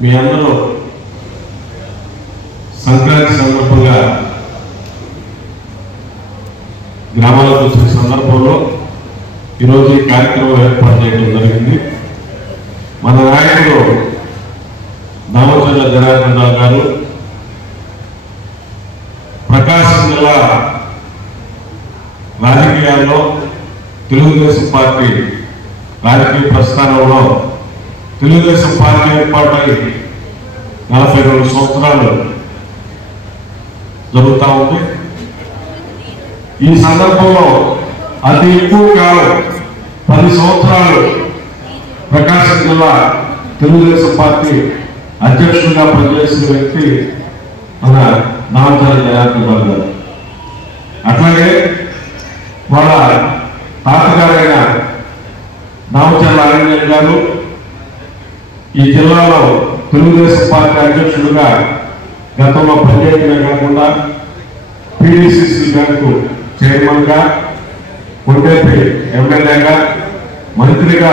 మీ అందరూ సంక్రాంతి సందర్భంగా గ్రామాలకు వచ్చిన సందర్భంలో ఈరోజు ఈ కార్యక్రమం ఏర్పాటు చేయడం జరిగింది. మన నాయకుడు దామచర్ల జనార్దన్ రావు గారు ప్రకాశం జిల్లా రాజకీయాల్లో తెలుగుదేశం పార్టీ రాజకీయ ప్రస్థానంలో తెలుగుదేశం పార్టీ ఏర్పాటై 42 సంవత్సరాలు జరుగుతూ ఉంది. ఈ సందర్భంలో అతి ఎక్కువ కాలం 10 సంవత్సరాలు ప్రకాశం జిల్లా తెలుగుదేశం పార్టీ అధ్యక్షుడిగా పనిచేసిన వ్యక్తి మన దామచర్ల జనార్దన్ రావు గారు. అట్లాగే వాళ్ళ తాతగారైన దామచర్ల ఆంజనేయులు గారు ఈ జిల్లాలో తెలుగుదేశం పార్టీ అధ్యక్షుడిగా గతంలో పనిచేయడమే కాకుండా PDCC బ్యాంకు చైర్మన్గా, కొండేపి ఎమ్మెల్యేగా, మంత్రిగా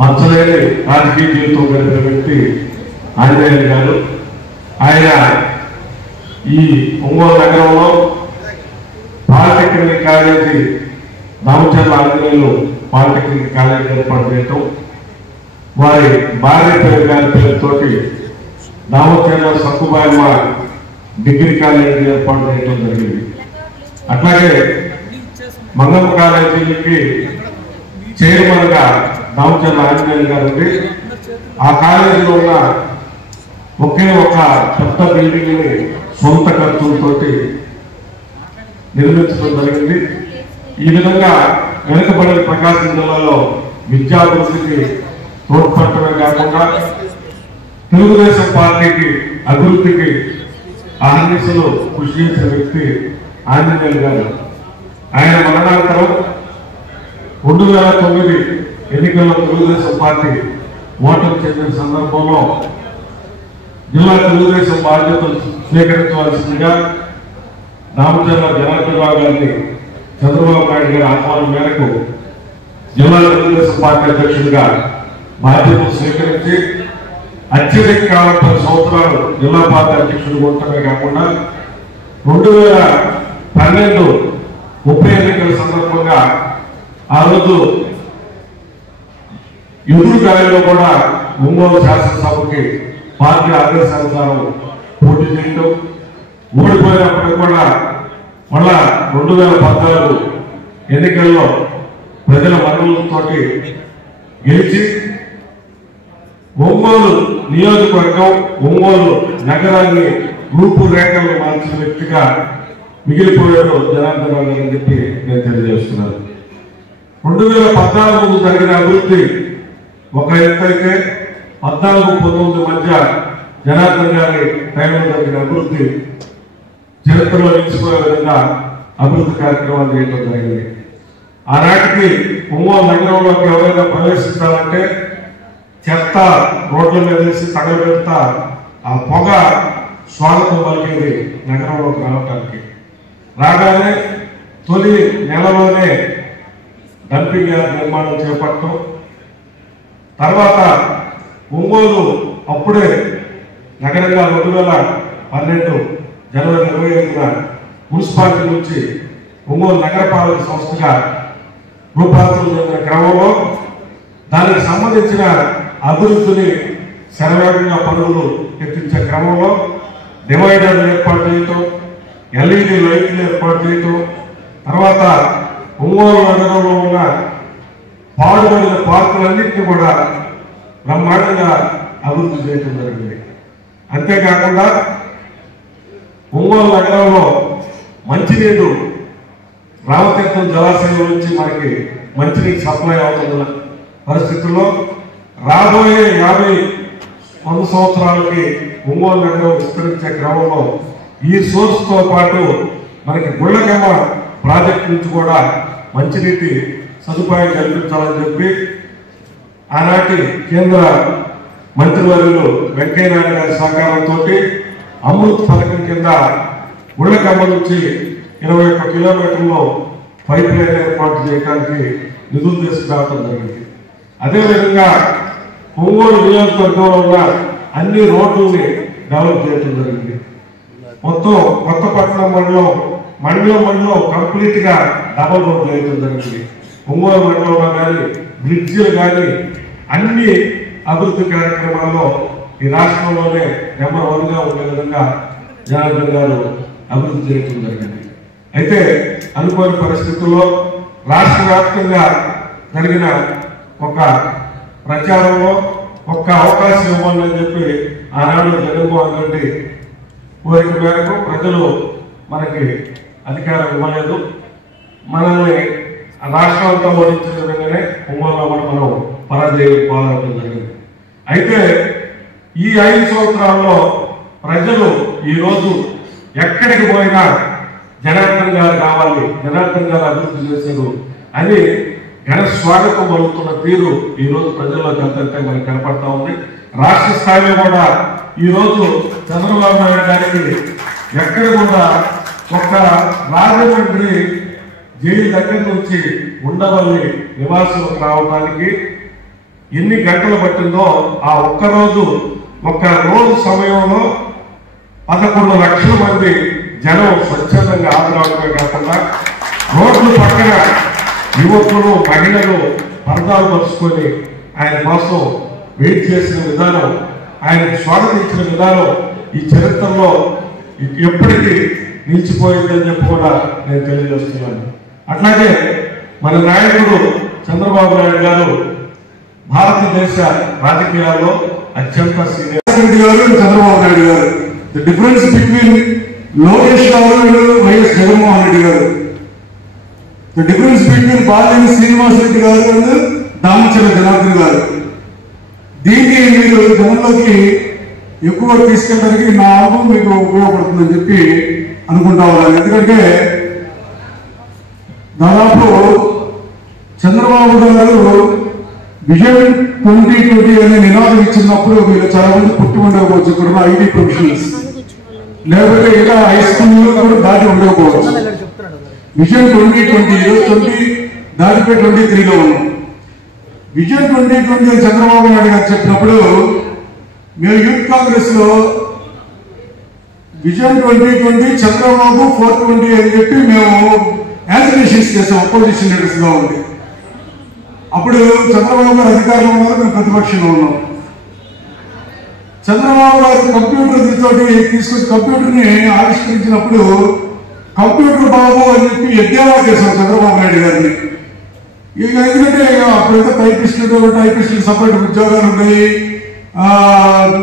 మచ్చలేని రాజకీయ జీవితం గడిపిన వ్యక్తి ఆంజనేయులు గారు. ఆయన ఈ ఒంగోలు నగరంలో polytechnic college Damacharla Anjaneyulu polytechnic college ఏర్పాటు చేయటం, వారి భార్య పేరు గారి పేరుతోటి దామచర్ల సక్కుబాయమ్మ డిగ్రీ కాలేజీ ఏర్పాటు చేయడం జరిగింది. అట్లాగే మంగమ్మ కాలేజీకి చైర్మన్గా దామచర్ల ఆంజనేయులు గారు ఉంది. ఆ కాలేజీలో ఉన్న ఒకే ఒక పెద్ద బిల్డింగ్ ని సొంత ఖర్చులతోటి నిర్మించడం జరిగింది. ఈ విధంగా వెనుకబడిన ప్రకాశం జిల్లాలో విద్యాభివృద్ధికి తోడ్పడటమే కాకుండా తెలుగుదేశం పార్టీకి అభివృద్ధికి అహర్నిశలు కృషి చేసిన వ్యక్తి ఆంజనేయులు గారు. ఆయన మరణానంతరం 2009 ఎన్నికల్లో తెలుగుదేశం పార్టీ ఓటమి చెందిన సందర్భంలో జిల్లా తెలుగుదేశం బాధ్యతలు స్వీకరించవలసిందిగా దామచర్ల జనార్దన్ రావు గారిని చంద్రబాబు నాయుడు గారి ఆహ్వానం మేరకు జిల్లా తెలుగుదేశం పార్టీ అధ్యక్షుడిగా బాధ్యతలు స్వీకరించి అత్యధిక కాలం 10 సంవత్సరాలు జిల్లా పార్టీ అధ్యక్షుడు ఉండటమే కాకుండా 2012 ఉప ఎన్నికల సందర్భంగా ఆ రోజు ఎదురు గాలిలో కూడా ఒంగోలు శాసనసభకి పార్టీ ఆదేశానుసారం పోటీ చేయటం, ఓడిపోయినప్పటికీ కూడా మళ్ళా 2014 ఎన్నికల్లో ప్రజల మద్దతుతో గెలిచి ఒంగోలు నియోజకవర్గం, ఒంగోలు నగరాన్ని రూపురేఖలు మార్చిన వ్యక్తిగా మిగిలిపోయాడు జనార్దన్ రావు గారు అని చెప్పి నేను తెలియజేస్తున్నాను. 2014 జరిగిన అభివృద్ధి ఒక ఎత్తైతే 14-19 మధ్య జనార్దన్ గారి టైంలో జరిగిన అభివృద్ధి చరిత్రలో నిలిచిపోయే విధంగా అభివృద్ధి కార్యక్రమాలు చేయడం జరిగింది. ఆనాటికి ఒంగోలు నగరంలోకి ఎవరైనా ప్రవేశించాలంటే చెత్త రోడ్ల మీద వేసి తగలబెడతా ఆ పొగ స్వాగతం పలికేది నగరంలోకి రావటానికి. రాగానే తొలి నెలలోనే డంపింగ్ యార్డ్ నిర్మాణం చేపట్టడం, తర్వాత ఒంగోలు అప్పుడే నగరంగా 2012 జనవరి 25న మున్సిపాలిటీ నుంచి ఒంగోలు నగరపాలక సంస్థగా రూపాంతరం చెందిన క్రమంలో దానికి సంబంధించిన అభివృద్ధిని శరవేగంగా పనులు ఎత్తించే క్రమంలో డివైడర్లు ఏర్పాటు చేయటం, LED లైట్లు ఏర్పాటు చేయటం, తర్వాత ఒంగోలు నగరంలో ఉన్న పాడుబడిన పార్కులన్నింటినీ కూడా బ్రహ్మాండంగా అభివృద్ధి చేయటం జరిగింది. అంతేకాకుండా ఒంగోలు నగరంలో మంచినీరు రామతీర్థం జలాశయం నుంచి మనకి మంచినీరు సప్లై అవుతున్న పరిస్థితుల్లో రాబోయే 50-100 సంవత్సరాలకి ఒంగోలు నగరం విస్తరించే క్రమంలో ఈ సోర్స్తో పాటు మనకి గుళ్ళకమ్మ ప్రాజెక్టు నుంచి కూడా మంచినీటి సదుపాయం కల్పించాలని చెప్పి ఆనాటి కేంద్ర మంత్రివర్యులు వెంకయ్యనాయుడు గారి సహకారంతో అమృత్ పథకం కింద గుళ్ళకమ్మ నుంచి 21 కిలోమీటర్లో పైప్ లైన్ ఏర్పాటు చేయడానికి నిధులు తీసుకురావడం జరిగింది. అదేవిధంగా ఒంగోలు నియోజకవర్గంలో ఉన్న అన్ని రోడ్లని డెవలప్ చేయడం జరిగింది. మొత్తం కొత్తపట్నం మండలం కంప్లీట్ గా డబల్ రోడ్లు వేయడం జరిగింది. ఒంగోలు మండలంలో కానీ బ్రిడ్జిలు కానీ అన్ని అభివృద్ధి కార్యక్రమాల్లో ఈ రాష్ట్రంలోనే నెంబర్ 1 గా ఉండే విధంగా జనార్దన్ గారు అభివృద్ధి చేయడం జరిగింది. అయితే అనుకోని పరిస్థితుల్లో రాష్ట్ర వ్యాప్తంగా జరిగిన ఒక ప్రచారంలో ఒక్క అవకాశం ఇవ్వండి అని చెప్పి ఆనాడు జగన్మోహన్ రెడ్డి కోరిక మేరకు ప్రజలు మనకి అధికారం ఇవ్వలేదు. మనల్ని రాష్ట్రాలతో ఓడించిన విధంగానే ఒంగోలులో మనం పరాజయం పాలవడం జరిగింది. అయితే ఈ 5 సంవత్సరాల్లో ప్రజలు ఈరోజు ఎక్కడికి పోయినా జనార్దన్ గారు కావాలి, జనార్దన్ గారు అభివృద్ధి చేశారు అని ఘన స్వాగతం పలుకుతున్న తీరు ఈ రోజు ప్రజల్లోకి వెళ్తుంటే మనకు కనపడతా ఉంది. రాష్ట్ర స్థాయిలో కూడా ఈ రోజు చంద్రబాబు నాయుడు గారికి ఎక్కడ కూడా ఒక్క రాజమండ్రి జైలు దగ్గర నుంచి ఉండవల్లి నివాసులకు రావడానికి ఎన్ని గంటలు పట్టిందో ఆ ఒక్క రోజు సమయంలో 11 లక్షల మంది జనం స్వచ్ఛందంగా హాజరవడమే కాకుండా రోడ్లు పక్కన యువకులు మహిళలు పరదాలు పరుచుకొని ఆయన కోసం వెయిట్ చేసిన విధానం, ఆయన స్వాగతించిన విధానం ఈ చరిత్రలో ఎప్పటికీ నిలిచిపోయిందని చెప్పి కూడా నేను తెలియజేస్తున్నాను. అట్లాగే మన నాయకుడు చంద్రబాబు నాయుడు గారు భారతదేశ రాజకీయాల్లో అత్యంత సీనియర్ గారు, చంద్రబాబు నాయుడు గారు. ద డిఫరెన్స్ బిట్వీన్ లోకేష్ గారు వైఎస్ జగన్మోహన్ రెడ్డి గారు, the difference between Balineni Srinivas Reddy గారు అండ్ దామచర్ల జనార్దన్ గారు. దీన్ని మీరు జనంలోకి ఎక్కువ తీసుకెళ్ళడానికి నా అనుభవం మీకు ఉపయోగపడుతుందని చెప్పి అనుకుంటా ఉన్నాను. ఎందుకంటే దాదాపు చంద్రబాబు గారు విజన్ 2020 అనే నినాదం ఇచ్చినప్పుడు మీరు చాలా మంది పుట్టి ఉండకపోవచ్చు. ఇక్కడున్న ఐటీ ప్రొఫెషనల్స్, లేకపోతే ఇలా హై స్కూల్లో కూడా దాటి ఉండకపోవచ్చు. విజన్ 2020 దాటిపై 23లో ఉన్నాం. విజన్ 2020 చంద్రబాబు నాయుడు గారు చెప్పినప్పుడు మేము యూత్ కాంగ్రెస్ లో విజన్ 2020 చంద్రబాబు 420 అని చెప్పి మేము యాజిటేషన్స్ చేసాం అపోజిషన్ లీడర్స్ గా ఉంది. అప్పుడు చంద్రబాబు గారు అధికారంలో ఉన్నారు, మేము ప్రతిపక్షంలో ఉన్నాం. చంద్రబాబు గారు కంప్యూటర్ తోటి తీసుకొచ్చి కంప్యూటర్ని ఆవిష్కరించినప్పుడు కంప్యూటర్ బాబు అని చెప్పి ఎద్దేవా చేశాం చంద్రబాబు నాయుడు గారిని. ఇక ఎందుకంటే అప్పుడైతే టైపిస్టులు సపరేట్ ఉద్యోగాలు ఉన్నాయి.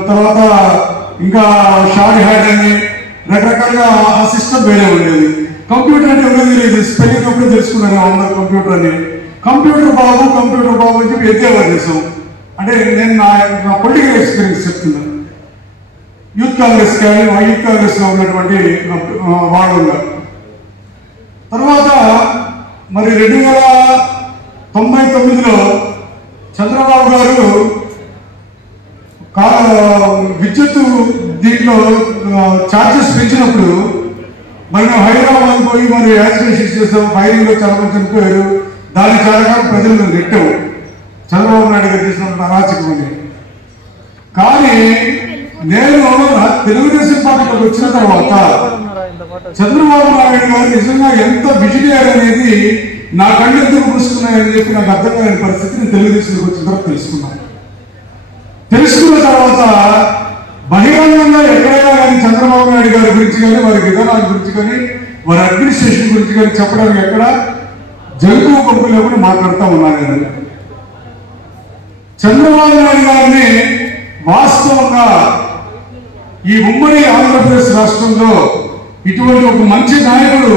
తర్వాత ఇంకా షార్ట్ హ్యాండ్ అని రకరకాలుగా ఆ సిస్టమ్ వేరే ఉండేది. కంప్యూటర్ అంటే ఎవరో తెలియదు, స్పెల్లింగ్ అప్పుడే తెలుసుకున్నారు అందరు కంప్యూటర్ అని. కంప్యూటర్ బాబు అని చెప్పి ఎద్దేవా చేశాం. అంటే నేను నా పొలిటికల్ ఎక్స్పీరియన్స్ చెప్తున్నాను. యూత్ కాంగ్రెస్ లో ఉన్నటువంటి వాళ్ళుగా. తర్వాత మరి 2099లో చంద్రబాబు గారు విద్యుత్ దీంట్లో ఛార్జెస్ పెంచినప్పుడు మరి మేము హైదరాబాద్ పోయి మరి యాక్సిడెంట్ చేసాం. ఫైరింగ్ లో చాలా మంది చనిపోయారు. దాని చాలా ప్రజలు నెట్టాము చంద్రబాబు నాయుడు గారు చేసిన అరాచకం అని. కానీ నేను తెలుగుదేశం పార్టీలోకి వచ్చిన తర్వాత చంద్రబాబు నాయుడు గారు నిజంగా ఎంత విజనరీ అనేది నా కళ్ళు ఎందుకు పూసుకున్నాయని చెప్పి నాకు అర్థం కాని పరిస్థితిని తెలుగుదేశంలోకి వచ్చిన తర్వాత తెలుసుకున్న తర్వాత బహిరంగంగా ఎక్కడైనా కానీ చంద్రబాబు నాయుడు గారి గురించి కానీ వారి విధానాల గురించి కానీ వారి అడ్మినిస్ట్రేషన్ గురించి కానీ చెప్పడానికి ఎక్కడ జంతువు పంపులు లేకుండా మాట్లాడుతూ ఉన్నాను నేను. చంద్రబాబు నాయుడు గారిని వాస్తవంగా ఈ ఉమ్మడి ఆంధ్రప్రదేశ్ రాష్ట్రంలో ఇటువంటి ఒక మంచి నాయకుడు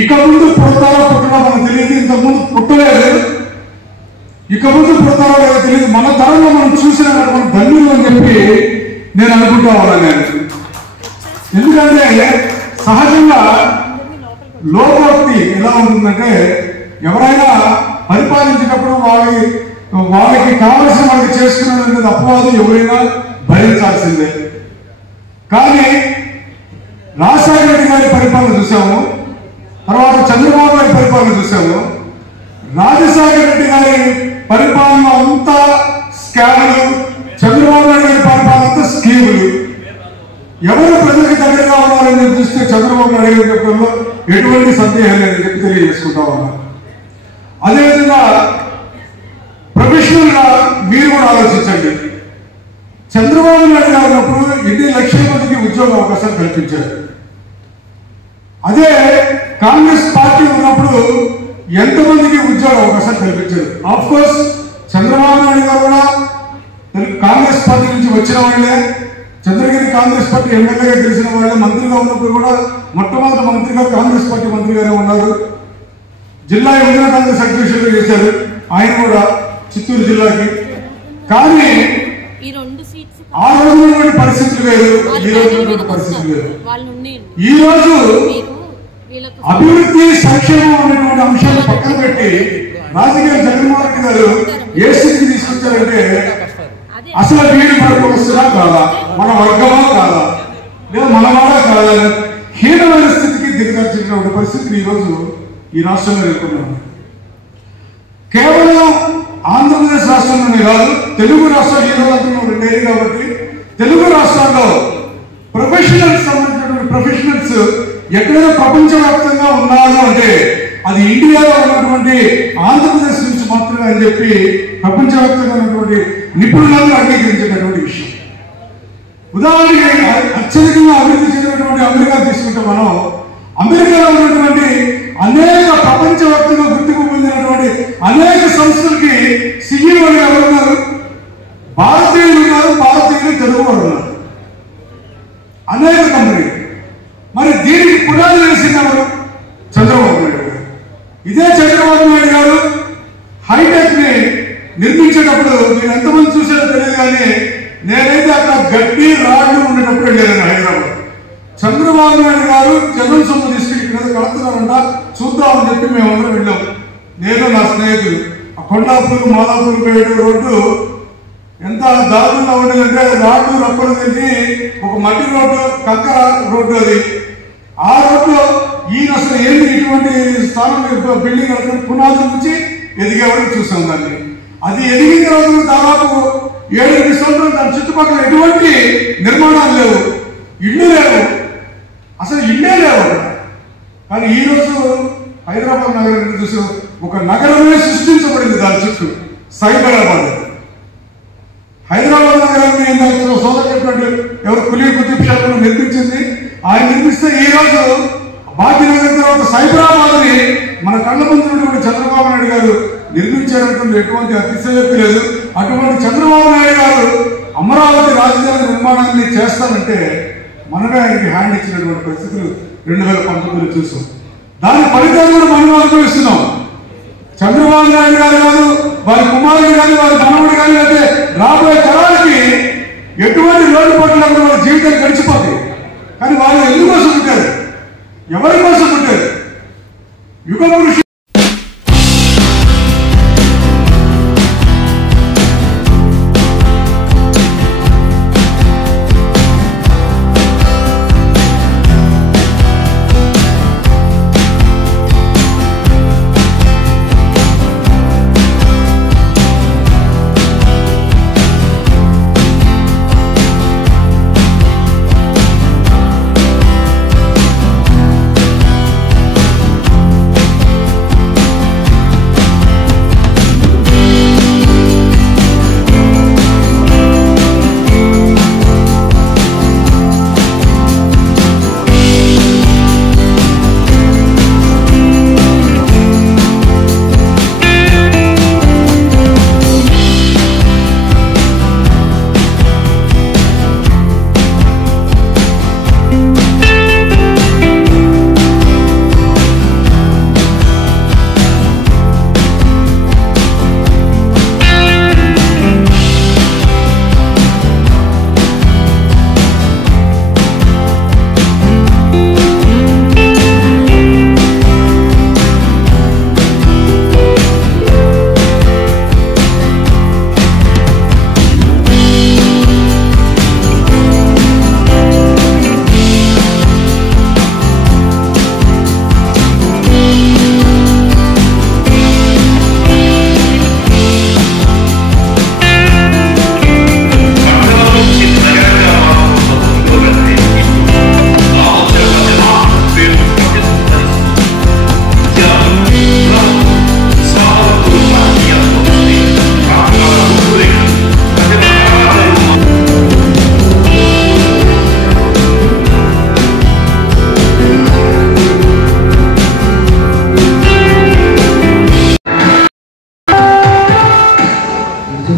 ఇక ముందు పుడతారో పుట్టడో మనకు తెలియదు. ఇంతకుముందు పుట్టలేదు, ఇక ముందు పుడతారో లేదో తెలియదు. మన తరంలో మనం చూసిన మనం ధన్యులు అని చెప్పి నేను అనుకుంటా ఉన్నాను. నేను ఎందుకంటే సహజంగా లోకోక్తి ఎలా ఉంటుందంటే ఎవరైనా పరిపాలించినప్పుడు వాళ్ళకి కావలసిన వాళ్ళకి చేసుకున్నది అపవాదం ఎవరైనా భరించాల్సిందే. కానీ రాజశేఖర రెడ్డి గారి పరిపాలన చూసాము, తర్వాత చంద్రబాబు గారి పరిపాలన చూసాము. రాజశేఖర రెడ్డి గారి పరిపాలన అంతా స్కామ్లు, సందేహం లేదని చెప్పి తెలియజేసుకుంటా ఉన్నారు. అదేవిధంగా ప్రొఫెషనల్ గా మీరు కూడా ఆలోచించండి. చంద్రబాబు నాయుడు గారు ఉన్నప్పుడు ఎన్ని లక్షల మందికి ఉద్యోగ అవకాశాలు కల్పించారు. అదే కాంగ్రెస్ పార్టీ ఉన్నప్పుడు ఎంతమందికి ఉద్యోగ అవకాశాలు కల్పించారు. ఆఫ్ కోర్స్ చంద్రబాబు నాయుడు గారు కూడా కాంగ్రెస్ పార్టీ నుంచి వచ్చిన వాళ్ళే, చంద్రగిరి కాంగ్రెస్ పార్టీ ఎమ్మెల్యేగా గెలిచిన వాళ్ళే, మంత్రిగా ఉన్నప్పుడు కూడా మొట్టమొదటి మంత్రిగా కాంగ్రెస్ పార్టీ మంత్రిగానే ఉన్నారు. జిల్లా యువజన కాంగ్రెస్ అధ్యక్షులుగా చేశారు ఆయన కూడా చిత్తూరు జిల్లాకి. కానీ ఆ రోజు ఉన్నటువంటి పరిస్థితులు వేరు, ఈ రోజు ఉన్నటువంటి పరిస్థితులు వేరు. ఈ రోజు అభివృద్ధి సంక్షేమం అనేటువంటి అంశాలను పక్కన పెట్టి రాజకీయ జగన్మోహన్ రెడ్డి గారు ఏ స్థితికి తీసుకొచ్చారంటే అసలు వీడి మనకు వస్తున్నా కాదా, మన వర్గమా కాదా, లేదా మనవాడా కాదా, హీనమైన స్థితికి దిగజార్చినటువంటి పరిస్థితిని ఈరోజు ఈ రాష్ట్రంలో ఎదుర్కొన్నాం. కేవలం ఆంధ్రప్రదేశ్ రాష్ట్రంలోనే కాదు, తెలుగు రాష్ట్రాలు ఈ రోజు రెండేది కాబట్టి తెలుగు రాష్ట్రాల్లో ప్రొఫెషనల్స్ సంబంధించినటువంటి ప్రొఫెషనల్స్ ఎక్కడైనా ప్రపంచవ్యాప్తంగా ఉన్నారు అంటే అది ఇండియాలో ఉన్నటువంటి ఆంధ్రప్రదేశ్ నుంచి మాత్రమే అని చెప్పి ప్రపంచవ్యాప్తంగా ఉన్నటువంటి నిపుణులందరూ అంగీకరించేటటువంటి విషయం. ఉదాహరణకి అత్యధికంగా అభివృద్ధి చెందినటువంటి అమెరికా తీసుకుంటే మనం అమెరికాలో ఉన్నటువంటి అనేక ప్రపంచవ్యాప్తంగా గుర్తింపు పొందినటువంటి అనేక సంస్థలకి సీఈఓలు ఎవరున్నారు? భారతీయులు ఉన్నారు, భారతీయులు తెలుగు వారు ఉన్నారు, అనేక కంపెనీలు. మరి దీనికి పునాది వేసింది ఎవరు? చంద్రబాబు నాయుడు గారు. ఇదే చంద్రబాబు నాయుడు గారు హైటెక్ ని నిర్మించేటప్పుడు మీరు ఎంతమంది చూసారో తెలియదు కానీ నేనైతే అక్కడ గడ్డి రాళ్ళు ఉండేటప్పుడు వెళ్ళాను హైదరాబాద్. చంద్రబాబు నాయుడు గారు జగన్ సొమ్ము తీసుకుని ఇక్కడ కడుతున్నారంట చూద్దామని చెప్పి మేమందరం వెళ్ళాం. నేను నా స్నేహితులు కొండాపూర్ మాదాపూర్ పోయేట రోడ్డు ఎంత దారుణంగా ఉండేదంటే రాళ్ళు రప్పలు తెలిసి ఒక మట్టి రోడ్డు, కంకర రోడ్డు. అది ఆ రోడ్లో ఈయన అసలు ఏంటి ఇటువంటి స్థానం బిల్డింగ్ కడుతున్న పునాదుల నుంచి ఎదిగేవాడిని చూసాం దాన్ని. అది ఎదిగిన తర్వాత దాదాపు 7-8 సంవత్సరాలు దాని చుట్టుపక్కల ఎటువంటి నిర్మాణాలు లేవు, ఇళ్ళు లేవు, అసలు ఇళ్ళే లేవు. కానీ ఈరోజు హైదరాబాద్ నగరం చూసి ఒక నగరమే సృష్టించబడింది దాని చుట్టూ. సైబరాబాద్ హైదరాబాద్ నగరాన్ని సోదరు చెప్పినట్టు ఎవరు కులీ కుతుబ్ షా నిర్మించింది. ఆయన నిర్మిస్తే ఈ రోజు భాగ్యనగర్ తర్వాత సైబరాబాద్ ని మన కళ్ళ ముందు చంద్రబాబు నాయుడు గారు నిర్మించారంటే ఎటువంటి అతిశయోక్తి లేదు. అటువంటి చంద్రబాబు నాయుడు గారు అమరావతి రాజధాని నిర్మాణాన్ని చేస్తానంటే మనమే ఆయనకి హ్యాండ్ ఇచ్చినటువంటి పరిస్థితులు 2019లో చూసాం. దాని ఫలితాలు కూడా మనం అనుభవిస్తున్నాం. చంద్రబాబు నాయుడు గారు కాదు, వారి కుమారుడు కానీ, వారి మనవుడు కానీ, అంటే రాబోయే తరాలకి ఎటువంటి రోడ్డు పట్టినప్పుడు వారి జీవితాలు గడిచిపోతాయి. కానీ వాళ్ళు ఎందుకోసం పుట్టారు? ఎవరి కోసం పుట్టారు? యుగ పురుషులు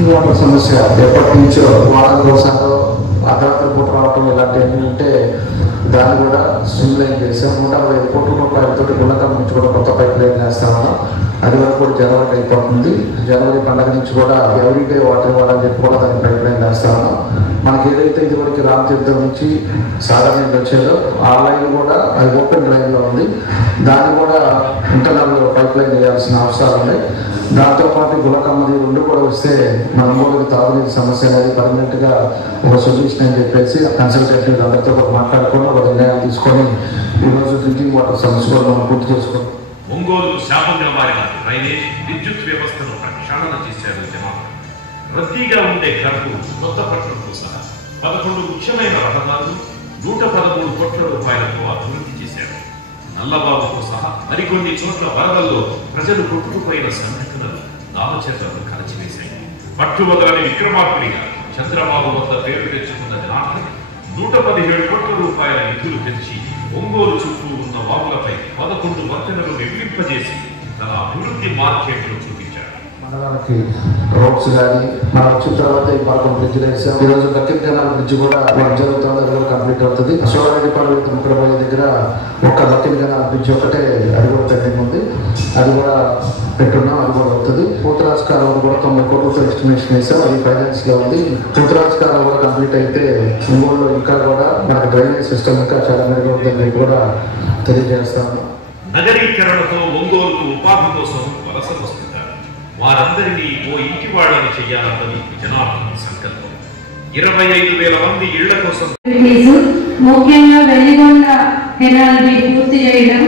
డ్రింకింగ్ వాటర్ సమస్య ఎప్పటి నుంచో వారానికి ఒకసారి అర్ధరాత్రి పూట రావటం ఇలాంటివన్నీ ఉంటే దాన్ని కూడా స్ట్రీమ్లైన్ చేసాం. 160 కోట్ల రూపాయలతో గుణకం నుంచి కూడా కొత్త పైప్ లైన్ వేస్తా ఉన్నాం. అది వరకు కూడా జనవరి అయిపోతుంది. జనవరి పండుగ నుంచి కూడా ఎవ్రీడే వాటర్ ఇవ్వాలని చెప్పి కూడా దాన్ని పైప్ లైన్ వేస్తా ఉన్నాం. మనకి ఏదైతే ఇదివరకు రామతీర్థం నుంచి సాధారణ వచ్చేదో ఆ లైన్ కూడా అది ఓపెన్ లైన్లో ఉంది. దాన్ని కూడా ఇంటర్నల్ పైప్ లైన్ వేయాల్సిన అవసరాలు ఉన్నాయి. దాంతోపాటు గుణకమ్మది రెండు కూడా వస్తే మన మూలకి తాగునీటి సమస్య అనేది పర్మనెంట్గా ఒక సొల్యూషన్ అని చెప్పేసి కన్సల్టేటివ్ అందరితో కూడా మాట్లాడుకొని ఒక నిర్ణయం తీసుకొని ఈరోజు డ్రింకింగ్ వాటర్ సమస్య కూడా మనం పూర్తి చేసుకోవాలి. ఒంగోలు శాపంగా మారిన డ్రైనేజ్ విద్యుత్ వ్యవస్థను ప్రక్షాళన చేశారు జనాలు. రద్దీగా ఉండే క్లబ్కు కొత్త పట్టణంతో సహా 11 ముఖ్యమైన రహదారులు 113 కోట్ల రూపాయలతో అభివృద్ధి చేశారు. నల్లబాబుతో సహా మరికొన్ని చోట్ల వరదల్లో ప్రజలు కొట్టుకుపోయిన సంఘటనలు దామచర్యను కలచివేశాయి. పట్టువదలని విక్రమార్కుడిగా చంద్రబాబు వద్ద పేరు తెచ్చుకున్న జనార్దన్ 117 కోట్ల రూపాయల నిధులు తెచ్చి ఒంగోలు చుట్టూ ఉన్న వాగులపై 11 వంతెనలు నిర్మింపజేసి తన అభివృద్ధి మార్కెట్లు చూపించారు. మండలానికి రోడ్స్ కానీ మన వచ్చిన తర్వాత ఈ పార్కం బ్రిడ్జ్ వేసాం. ఈరోజు బకెట్ కెనాల్ బ్రిడ్జ్ కూడా వర్క్ జరుగుతుంది. అది కూడా కంప్లీట్ అవుతుంది. శివారెడ్డిపాడు ముక్కడపల్లి దగ్గర ఒక్క బకెట్ కెనాల్ బ్రిడ్జ్ ఒకటే అది కూడా పెండింగ్ ఉంది. అది కూడా పెట్టున్నాం. అది కూడా అవుతుంది. పూతరాజ్ కాలువ కూడా 90 కోట్లతో ఎస్టిమేషన్ వేసాం. అది ఫైనాన్స్ లో ఉంది. పూతరాజ్ కాలువ కూడా కంప్లీట్ అయితే ఒంగోలులో ఇంకా కూడా మనకు డ్రైనేజ్ సిస్టమ్ ఇంకా చాలా మెరుగవుతుంది కూడా తెలియజేస్తాము. నగరీకరణతో ఒంగోలుకు ఉపాధి కోసం వలస వస్తుంటారు. వారందరినీ ఓ ఇంటి వాళ్ళని చెయ్యాలన్నది జనార్దన్ సంకల్పం. 25,000 మంది ఇళ్ల కోసం ముఖ్యంగా వెలిగొండ కెనాల్ పూర్తి చేయడం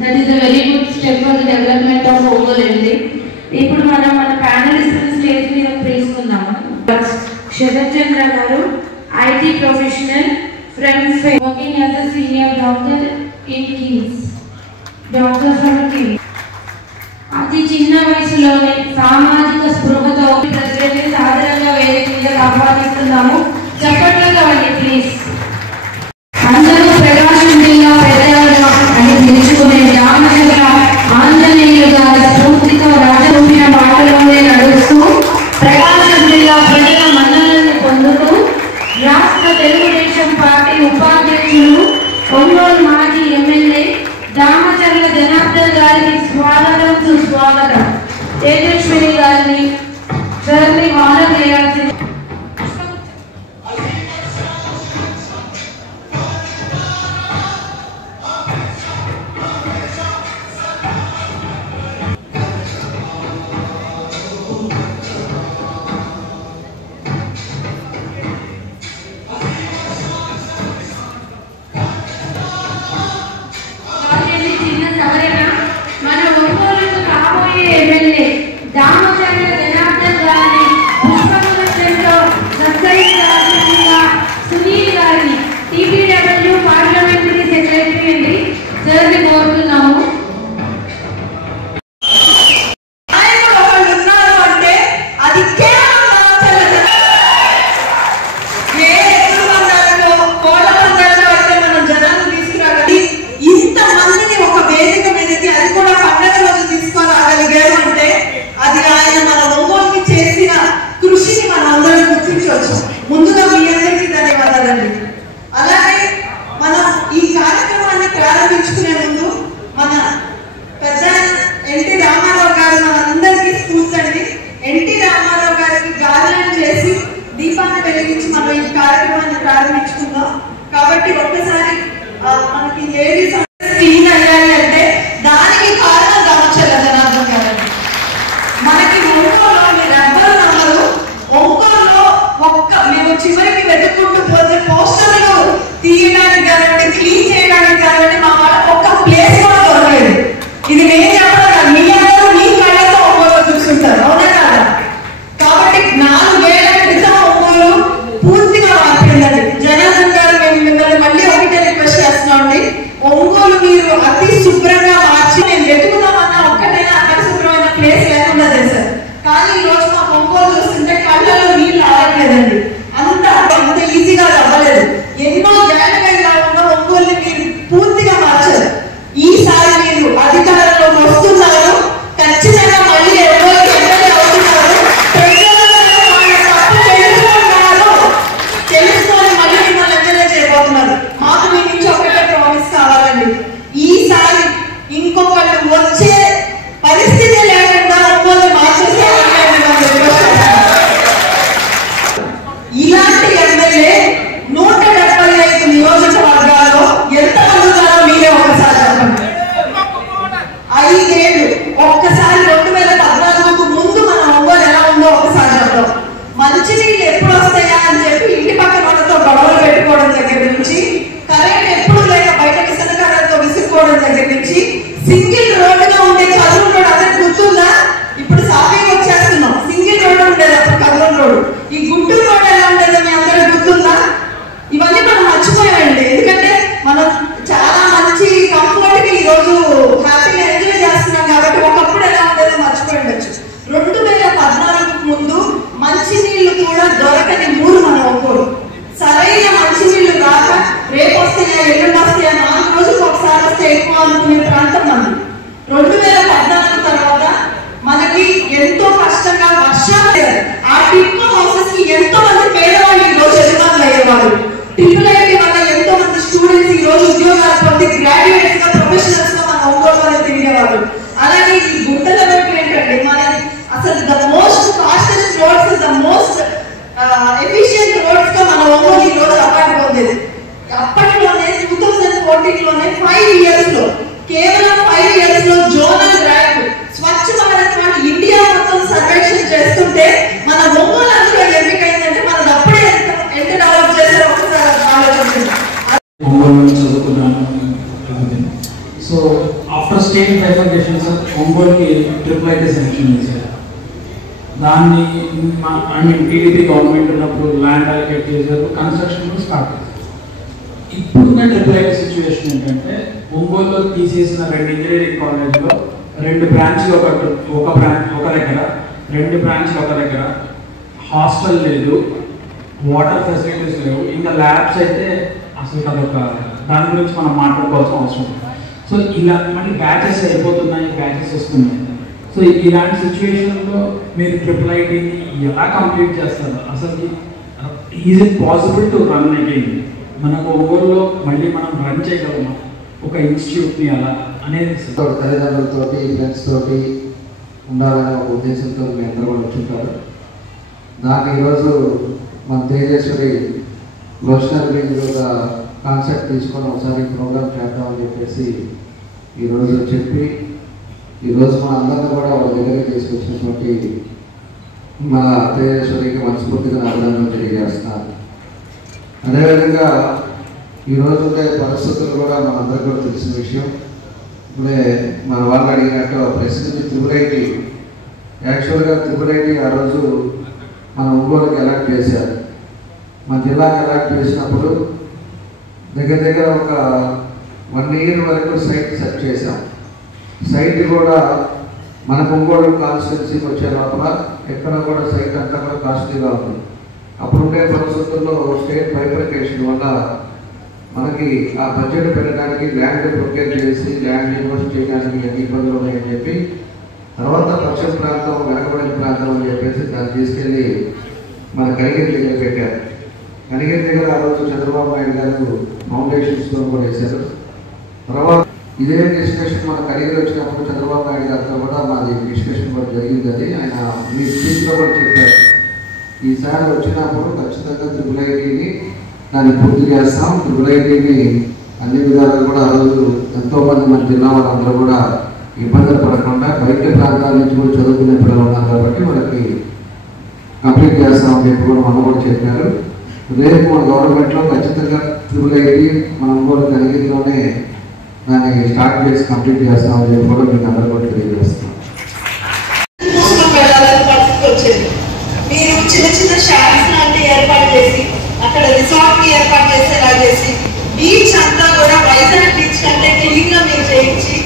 that is a very good step for the development of Ongole అండి. ఇప్పుడు మనం మన ప్యానలిస్ట్ స్టేజ్ మీద తీసుకుందాము. శరత్ చంద్ర గారు IT professional from working as a senior doctor in KIMS doctor from KIMS. అతి చిన్న వయసులోనే సామాజిక స్పృహతో ప్రెసిడెంట్ సాధారణంగా వేదిక మీద ఆహ్వానిస్తున్నాము. చెప్పండి కావాలి ప్లీజ్. అందరూ ప్రకాశం జిల్లా పెద్దలు అని పిలుచుకునే రామచంద్ర ఆంజనేయులు గారి స్ఫూర్తితో రాజరూపిన మాటలోనే నడుస్తూ ప్రకాశం జిల్లా ప్రజల మన్ననలను పొందుతూ రాష్ట్ర తెలుగుదేశం పార్టీ ఉపాధ్యక్షులు ఒంగోలు మాజీ ఎమ్మెల్యే దామచర్ల జనార్దన్ గారికి స్వాగతం సుస్వాగతం. తేజస్విని గారిని సార్ని వాహనం చేయాల్సింది. మన ఒంగోలుకు కాబోయే ఎమ్మెల్యే దామచర్ల జనార్దన్ గారిని పుష్పగుచ్చంతో సత్కరించాల్సిందిగా సునీల్ గారిని టీపీడబ్ల్యూ పార్లమెంటరీ సెక్రటరీ అండి సార్ని కోరుతున్నాము. ముందుగా మీ అందరికీ ధన్యవాదాలండి. అలాగే మనం ఈ కార్యక్రమాన్ని ప్రారంభించుకునే ముందు మన పెద్ద ఎన్టీ రామారావు గారు మనందరికీ స్ఫూర్తండి. ఎన్టీ రామారావు గారికి గార్లెండ్ చేసి దీపాన్ని వెలిగించి మనం ఈ కార్యక్రమాన్ని ప్రారంభించుకుందాం. కాబట్టి ఒక్కసారి మనకి లేడీస్ అంటే దానికి కారణం దామచర్ల జనార్దన్ గారు. మనకి ఒంగోలులో మీరు ఎవ్వరు నమ్మరు, ఒంగోలులో మేము చివరికి వెతుక్కుంటూ పోతే పోస్టర్లు తీయడానికి కానివ్వండి, క్లీన్ చేయడానికి కానివ్వండి మా వాళ్ళకి ఒక్క ప్లేస్ కూడా దొరకలేదు. ఇది నేను చెప్పడం మీ అందరూ మీ కళ్ళతో ఒంగోలు చూస్తుంటారు, అవునా కాదా? కాబట్టి 4 ఏళ్ల క్రితం ఒంగోలు పూర్తిగా మారిపోయిందండి. జనార్దన్ గారు మేము మిమ్మల్ని మళ్ళీ ఒకటే రిక్వెస్ట్ చేస్తున్నామండి. ఒంగోలు మీరు అతి శుభ్రంగా మార్చి నేను వెతుకుదామన్నా ఒక్కటైనా అక్కడ శుభ్రమైన ప్లేస్ లేకుండా చేశారు. కానీ ఈ రోజు మా ఒంగోలు చూస్తుంటే కళ్ళలో నీళ్ళు ఆగట్లేదండి. అంత ఈజీగా అవ్వలేదు. ఎన్నో ఏళ్ళగా ఇలా ఉన్న ఒంగోలుని మీరు పూర్తిగా మార్చారు. ఈసారి మీరు అధికారంలోకి వస్తున్నారు, ఖచ్చితంగా మళ్ళీ ఎన్నో ఎమ్మెల్యే అవుతున్నారు. మోస్ట్ ఎఫిషియెంట్ రోడ్స్ గా మన ఒంగోలు ఈ రోజు అవార్డు పొందింది. అప్పట్లోనే 2014లోనే 5 ఇయర్స్ లో, కేవలం 5 ఇయర్స్ లో జోనల్ ర్యాంక్ స్వచ్ఛ భారత్ వంటి ఇండియా మొత్తం సర్వేక్షణ చేస్తుంటే మన ఒంగోలు అందులో ఎంపికైందంటే మనం అప్పుడే ఎంత డెవలప్ చేశారో ఒకసారి ఆలోచించండి. ఒంగోలు చదువుకున్నాను. So after state bifurcation sir ఒంగోలుకి IIIT శాంక్షన్ చేశారు. దాన్ని టీడీపీ గవర్నమెంట్ ఉన్నప్పుడు ల్యాండ్ అలొకేట్ చేశారు, కన్స్ట్రక్షన్ స్టార్ట్ చేశారు. ఇప్పుడున్న IIIT సిచ్యువేషన్ ఏంటంటే ఒంగోలులో తీసేసిన 2 ఇంజనీరింగ్ కాలేజ్లో 2 బ్రాంచ్లు ఒక దగ్గర, 2 బ్రాంచ్లు ఒక దగ్గర, హాస్టల్ లేదు, వాటర్ ఫెసిలిటీస్ లేవు, ఇంకా ల్యాబ్స్ అయితే అసలు అదొక దాని గురించి మనం మాట్లాడుకోవాల్సిన అవసరం. సో ఇలా మళ్ళీ బ్యాచెస్ అయిపోతున్నాయి, బ్యాచెస్ వస్తున్నాయి. సో ఇలాంటి సిచ్యువేషన్లో మీరు IIITని ఎలా కంప్లీట్ చేస్తారు? అసలు is it possible to run again? మనకు ఒంగోలులో మళ్ళీ మనం రన్ చేయగలమా ఒక ఇన్స్టిట్యూట్ని అలా అనేది? తల్లిదండ్రులతోటి ఫ్రెండ్స్ తోటి ఉండాలనే ఒక ఉద్దేశంతో మీ అందరూ కూడా వచ్చుంటారు. నాకు ఈరోజు మన తేజేశ్వరి లోషనరీ రేంజ్ ఒక కాన్సెప్ట్ తీసుకొని ఒకసారి ప్రోగ్రామ్ చేద్దామని చెప్పేసి ఈరోజు చెప్పి ఈరోజు మన అందరినీ కూడా వాళ్ళ దగ్గరికి తీసుకొచ్చినటువంటి మన తేజేశ్వరికి మనస్ఫూర్తిగా అభినందనలు తెలియజేస్తున్నాను. అదేవిధంగా ఈరోజు ఉండే పరిస్థితులు కూడా మనందరికీ కూడా తెలిసిన విషయం. ఇప్పుడే మన వాళ్ళు అడిగినట్టు ప్రశ్న IIIT, యాక్చువల్గా IIIT ఆ రోజు మన ఒంగోలుకి ఎలక్ట్ చేశారు. మన జిల్లాకి ఎలక్ట్ చేసినప్పుడు దగ్గర ఒక 1 ఇయర్ వరకు సైట్ సెట్ చేశాం. సైట్ కూడా మన ఒంగోలు కాన్స్టిట్యున్సీకి వచ్చే లోపల ఎక్కడ కూడా సైట్ అంతా కూడా కాస్ట్లీగా ఉంది. అప్పుడుండే పరిస్థితుల్లో స్టేట్ బైఫర్కేషన్ వల్ల మనకి ఆ బడ్జెట్ పెట్టడానికి ల్యాండ్ ప్రొక్యూర్ చేసి ల్యాండ్ ఇన్వెస్ట్ చేయడానికి ఎన్ని ఇబ్బందులు ఉన్నాయని చెప్పి తర్వాత పశ్చిమ ప్రాంతం, వెనకబడిన ప్రాంతం అని చెప్పేసి దాన్ని తీసుకెళ్ళి మన కనిగిరి దగ్గర పెట్టారు. కనిగిరి దగ్గర ఆ రోజు చంద్రబాబు నాయుడు గారు ఫౌండేషన్స్తో కూడా వేశారు. తర్వాత ఇదే డిస్కషన్ మన కనిగిరి వచ్చినప్పుడు చంద్రబాబు నాయుడు గారితో కూడా మాది డిస్కషన్ కూడా జరిగిందని ఆయన మీ స్పీచ్లో కూడా చెప్పారు. ఈసారి వచ్చినప్పుడు ఖచ్చితంగా IIITని దాన్ని పూర్తి చేస్తాం. IIITని అన్ని విధాలుగా కూడా ఆ రోజు ఎంతోమంది మన జిల్లా వాళ్ళందరూ కూడా ఇబ్బందులు పడకుండా బయట ప్రాంతాల నుంచి కూడా చదువుకునే పిల్లలు ఉన్నారు కాబట్టి వాళ్ళకి కంప్లీట్ చేస్తామని చెప్పి కూడా మనం కూడా చెప్పారు. రేపు మన గవర్నమెంట్లో ఖచ్చితంగా IIIT మన ఒంగోలు కనిగిరిలోనే దాన్ని స్టార్ట్ చేసి కంప్లీట్ చేస్తామని చెప్పి కూడా మీకు అందరూ కూడా తెలియజేస్తున్నాం. మీరు చిన్న చిన్న షాప్స్ లాంటి ఏర్పాటు చేసి అక్కడ రిసార్ట్ కి ఏర్పాటు చేసేలా చేసి బీచ్ అంతా కూడా వైజాగ్ బీచ్ కంటే క్లీన్ గా మీరు చేయించి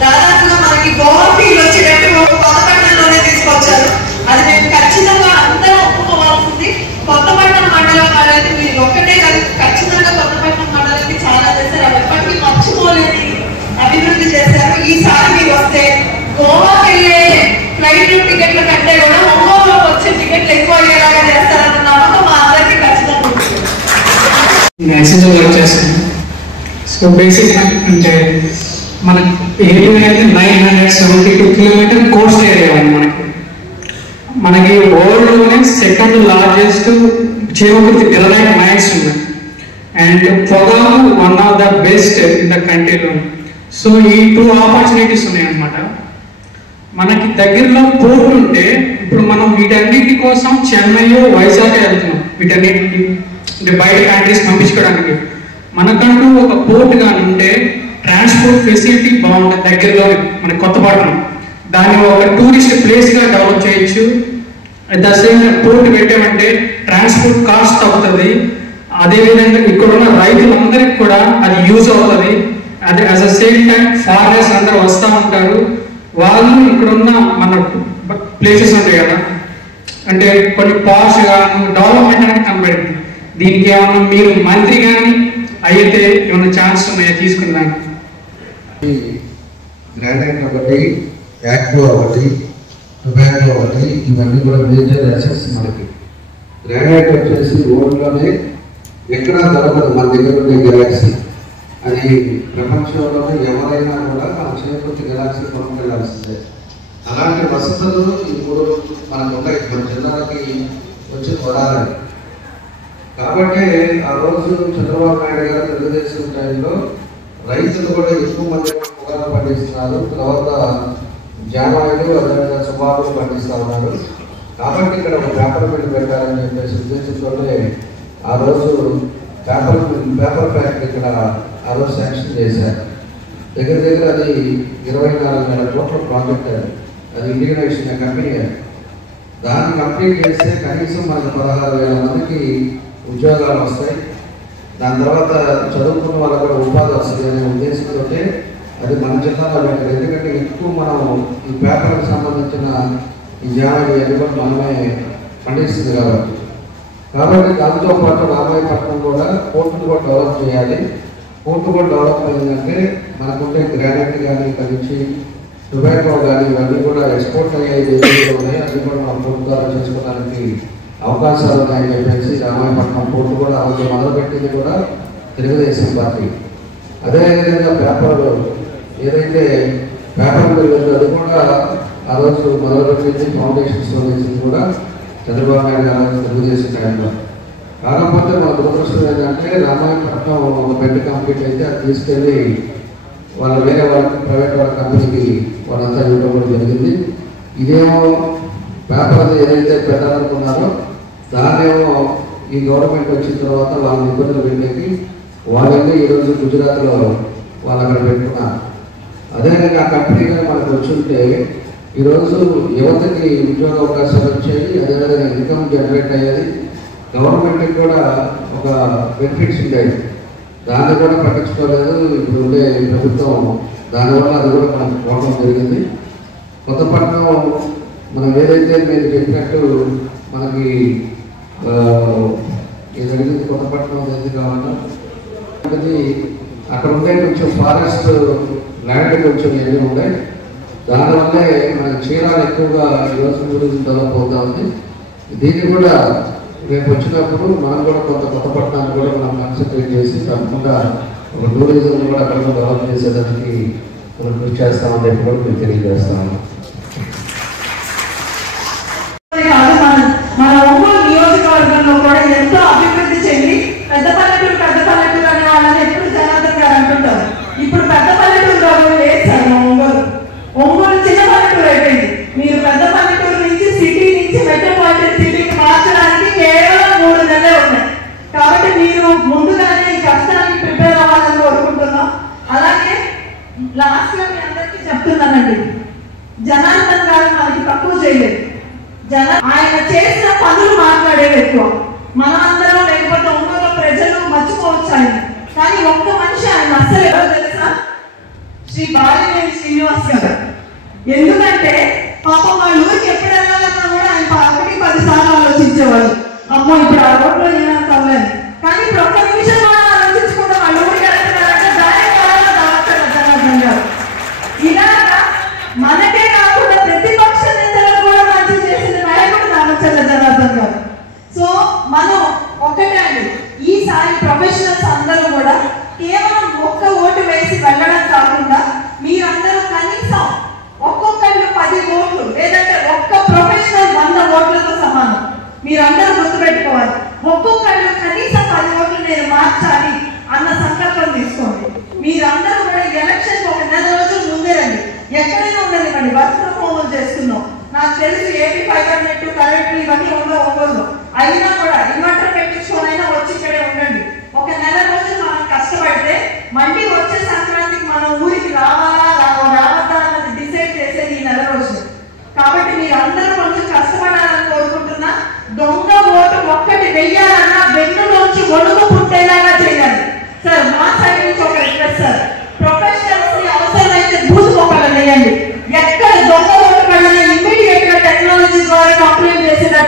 దాదాపుగా మనకి గోవా ఫీల్ వచ్చేటట్టు కొత్తపట్నంలోనే తీసుకొచ్చారు. అది మేము ఖచ్చితంగా అందరూ ఒప్పుకోవాల్సింది. కొత్తపట్నం మండలం వాళ్ళని మీరు ఒక్కటే కాదు, ఖచ్చితంగా కొత్తపట్నం మండలానికి చాలా చేశారు. అవి ఎప్పటికీ మర్చిపోలేని అభివృద్ధి చేశారు. ఈసారి మీరు వస్తే గోవాకి వెళ్ళే ఫ్లైట్ టికెట్ల కంటే కూడా ఒంగోలులోకి వచ్చే టికెట్లు ఎక్కువ అయ్యేలాగా చేస్తారన్న నమ్మకం మా అందరికీ ఖచ్చితంగా ఉంటుంది. వర్క్ చేస్తాను. సో బేసిక్ అంటే మన ఏరియా అయితే 972 కిలోమీటర్ కోస్ట్ ఏరియా ఉంది. మనకి వరల్డ్లోనే సెకండ్ లార్జెస్ట్ చేరుకుతి గ్రానైట్ మైన్స్ ఉన్నాయి. అండ్ పొగాకు one of the best in the కంట్రీలో. సో ఈ 2 ఆపర్చునిటీస్ ఉన్నాయి అన్నమాట. మనకి దగ్గరలో పోర్ట్ ఉంటే ఇప్పుడు మనం వీటన్నిటి కోసం చెన్నై, వైజాగ్ వెళ్తున్నాం. వీటన్నిటికి అంటే బయట కంట్రీస్ పంపించుకోవడానికి మనకంటూ ఒక పోర్ట్ కానీ ఉంటే ట్రాన్స్పోర్ట్ ఫెసిలిటీ బాగుంటుంది. దగ్గరలో మన కొత్తపట్నం దాన్ని ఒక టూరిస్ట్ ప్లేస్గా డెవలప్ చేయొచ్చు. అట్ ద సేమ్ పోర్ట్ పెట్టామంటే ట్రాన్స్పోర్ట్ కాస్ట్ తగ్గుతుంది. అదేవిధంగా ఇక్కడ ఉన్న రైతులందరికీ కూడా అది యూజ్ అవుతుంది. అదే at the same time foreigners అందరూ వస్తూ ఉంటారు. వాళ్ళు ఇక్కడున్న మన ప్లేసెస్ ఉంటాయి కదా, అంటే కొన్ని పాష్గా డెవలప్మెంట్ అనేది కనబడింది. దీనికి ఏమన్నా మీరు మంత్రి కానీ అయితే ఏమన్నా ఛాన్స్ ఉన్నాయా తీసుకున్నాను? గ్రానైట్ ఒకటి, యాక్వో ఒకటి, టొబాకో ఒకటి, ఇవన్నీ కూడా మేజర్ అసెట్స్ మనకి. గ్రానైట్ వచ్చేసి వరల్డ్లోనే ఎక్కడా దొరకదు మన దగ్గర ఉండే గెలాక్సీ. అది ప్రపంచంలోనే ఎవరైనా కూడా మన చేపూర్తి గెలాక్సీ కొనుక్కెళ్ళాల్సిందే. అలాంటి వసతులు ఈ 3 మనకు ఉన్నాయి. మన జిల్లాకి వచ్చి కొడాలి. కాబట్టి ఆ రోజు చంద్రబాబు నాయుడు గారు తెలుగుదేశం టైంలో రైతులు కూడా ఎక్కువ మంది పొగాకు పండిస్తున్నారు, తర్వాత జామాయిలు అదేవిధంగా సుమారులు పండిస్తూ ఉన్నారు. కాబట్టి ఇక్కడ ఒక పేపర్ మిల్ పెట్టాలని చెప్పేసి ఉద్దేశంతోనే ఆ రోజు పేపర్ ఫ్యాక్టరీ ఇక్కడ ఆ రోజు శాంక్షన్ చేశారు. దగ్గర దగ్గర అది 24,000 కోట్ల ప్రాజెక్ట్. అది ఇండియన్ కంపెనీ. దాన్ని కంప్లీట్ చేస్తే కనీసం మనకు 16,000 మందికి ఉద్యోగాలు వస్తాయి. దాని తర్వాత చదువుకున్న వాళ్ళకు కూడా ఉపాధి వస్తుంది అనే ఉద్దేశంతో అది మన జిల్లాలో పెట్టారు. ఎందుకంటే ఎక్కువ మనం ఈ పేపర్కి సంబంధించిన ఈ జామాయి అన్ని కూడా మనమే పండిస్తుంది కాబట్టి దాంతో పాటు రామాయపట్నం కూడా పోర్టును కూడా డెవలప్ చేయాలి. పోర్టు కూడా డెవలప్ అయిందంటే మనకుంటే గ్రానైట్ కానీ ఇక్కడ నుంచి టొబాకో కానీ ఇవన్నీ కూడా ఎక్స్పోర్ట్ అయ్యే ఏదైతే ఉన్నాయి అది కూడా మనం పోర్టు ద్వారా చేసుకోవడానికి అవకాశాలు ఉన్నాయని చెప్పేసి రామాయపట్నం పోర్టు కూడా అందులో మొదలుపెట్టింది కూడా తెలుగుదేశం పార్టీ. అదేవిధంగా పేపర్ ఏదైతే పేపర్ మిల్ అది కూడా ఆ రోజు మొదలుపెట్టింది ఫౌండేషన్స్ వేసింది కూడా చంద్రబాబు నాయుడు గారు తెలుగుదేశం టైంలో. కాకపోతే మన దురదృష్టం ఏంటంటే రామాయపట్నం ఒక బెడ్ కంప్లీట్ అయితే అది తీసుకెళ్ళి వాళ్ళు వేరే వాళ్ళకి ప్రైవేట్ వాళ్ళ కంపెనీకి వాళ్ళంతా ఇవ్వడం కూడా జరిగింది. ఇదేమో పేపర్ ఏదైతే పెట్టాలనుకున్నారో దాన్నేమో ఈ గవర్నమెంట్ వచ్చిన తర్వాత వాళ్ళ ఇబ్బందులు పెట్టేకి వాళ్ళని ఈరోజు గుజరాత్లో వాళ్ళు అక్కడ పెట్టుకున్నారు. అదేవిధంగా ఆ కంపెనీ కానీ మనకు వచ్చుంటే ఈరోజు యువతకి ఉద్యోగ అవకాశాలు వచ్చేవి, అదేవిధంగా ఇన్కమ్ జనరేట్ అయ్యేది, గవర్నమెంట్కి కూడా ఒక బెనిఫిట్స్ ఉండేవి. దాన్ని కూడా పట్టించుకోలేదు ఇప్పుడు ఉండే ప్రభుత్వం. దానివల్ల అది కూడా మనకు పోవడం జరిగింది. కొత్తపట్నం మనం ఏదైతే మీరు చెప్పినట్టు మనకి ఇది జరిగింది కొత్తపట్నం ఏది కావాలన్నా అక్కడ ఉండే కొంచెం ఫారెస్ట్ ల్యాండ్ కొంచెం ఏమి ఉండే దానివల్లే మనకి చీరాలు ఎక్కువగా ఈరోజు టూరిజం డెవలప్ అవుతా ఉంది. దీన్ని కూడా రేపు వచ్చినప్పుడు మనం కూడా కొత్తపట్నాన్ని కూడా మనం కాన్సన్ట్రేట్ చేసి తప్పకుండా ఒక టూరిజం కూడా అక్కడ డెవలప్ చేసేదానికి మనం కృషి చేస్తామని చెప్పి కూడా మేము తెలియజేస్తాము. మన ఒంగోలు నియోజకవర్గంలో కూడా ఎంతో అభివృద్ధి చెంది పెద్ద పల్లెటూరు అనే వాళ్ళని ఎప్పుడు జనార్దన్ గారు అంటుంటారు. ఇప్పుడు పెద్ద పల్లెటూరు లేదు సార్. ఒంగోలు చిన్న పల్లెటూరు అయిపోయింది. మీరు పెద్ద పల్లెటూరు నుంచి సిటీ నుంచి మెట్రోపాలిటన్ సిటీకి మార్చడానికి కేవలం 3 నెలలే ఉన్నాయి. కాబట్టి మీరు ముందుగానే ఈ కష్టానికి ప్రిపేర్ అవ్వాలని కోరుకుంటున్నాం. అలాగే లాస్ట్ లో మీ అందరికీ చెప్తున్నానండి, జనార్దన్ గారు మనకి తక్కువ చేయలేదు. ఆయన చేసిన పనులు మాట్లాడేవి ఎక్కువ. మనమందరం లేకపోతే ఒంగోలు ప్రజలు మర్చిపోవచ్చు ఆయన. కానీ ఒక్క మనిషి ఆయన అస్సలు ఎవరో తెలుసా? శ్రీ బాలినేని శ్రీనివాస్ గారు. ఎందుకంటే పాపం వాళ్ళ ఊరికి ఎప్పుడు వెళ్ళాలన్నా కూడా ఆయన 1-10 సార్లు ఆలోచించేవాళ్ళు. అమ్మో ఇప్పుడు ఆ రోడ్లో ఏమైనా తవ్వాలి. కానీ ఇప్పుడు ఒక్క నిమిషం కూడా ఆలోచించకుండా వాళ్ళ ఊరికి వెళ్తున్నారంటే జనార్దన్ గారు. ఇలాగా మనకే కాకుండా ప్రతిపక్ష నేతలకు కూడా మంచి చేసిన నాయకుడు రామచంద్ర జనార్దన్ గారు. సో మనం ఒక్కటే అండి, ఈసారి ప్రొఫెషనల్స్ అందరూ కూడా కేవలం ఒక్క ఓటు వేసి వెళ్ళడం కాకుండా మీరందరూ కనీసం ఒక్కొక్కళ్ళు 10 ఓట్లు లేదంటే ఒక్క ప్రొఫెషనల్ 100 ఓట్లతో సమానం. మీరందరూ గుర్తుపెట్టుకోవాలి. ఒక్కొక్కళ్ళు కనీసం 10 ఓట్లు నేను మార్చాలి అన్న సంకల్పం తీసుకోండి. మీరందరూ కూడా ఎలక్షన్ ఒక 1 నెల రోజులు ముందే రండి. ఎక్కడైనా ఉండనివ్వండి. వర్క్ ఫ్రమ్ హోమ్ చేస్తున్నాం. నాకు తెలుసు ఏపీ ఫైబర్ నెట్ కరెంట్ ఇవన్నీ ఉండవు. అయినా కూడా ఇన్వర్టర్ పెట్టించుకోనైనా వచ్చి ఇక్కడే ఉండండి. ఒక 1 నెల రోజులు మనం కష్టపడితే మళ్ళీ వచ్చే సంక్రాంతికి మనం ఊరికి రావద్దా అన్నది డిసైడ్ చేసేది ఈ 1 నెల రోజులు. కాబట్టి మీరు అందరూ కొంచెం కష్టపడాలని కోరుకుంటున్నా. దొంగ ఓటు ఒక్కటి వెయ్యాలన్నా వెన్నులోంచి ఒడుగు పుట్టేలాగా చేయాలి సార్. మా సైడ్ నుంచి ఒక రిక్వెస్ట్ సార్, ప్రొఫెషనల్స్ అవసరమైతే బూత్ మొక్కలు వేయండి. ఎక్కడ దొంగ ఓటు పడినా ఇమ్మీడియట్ గా టెక్నాలజీ ద్వారా కంప్లైంట్ చేసేటట్టు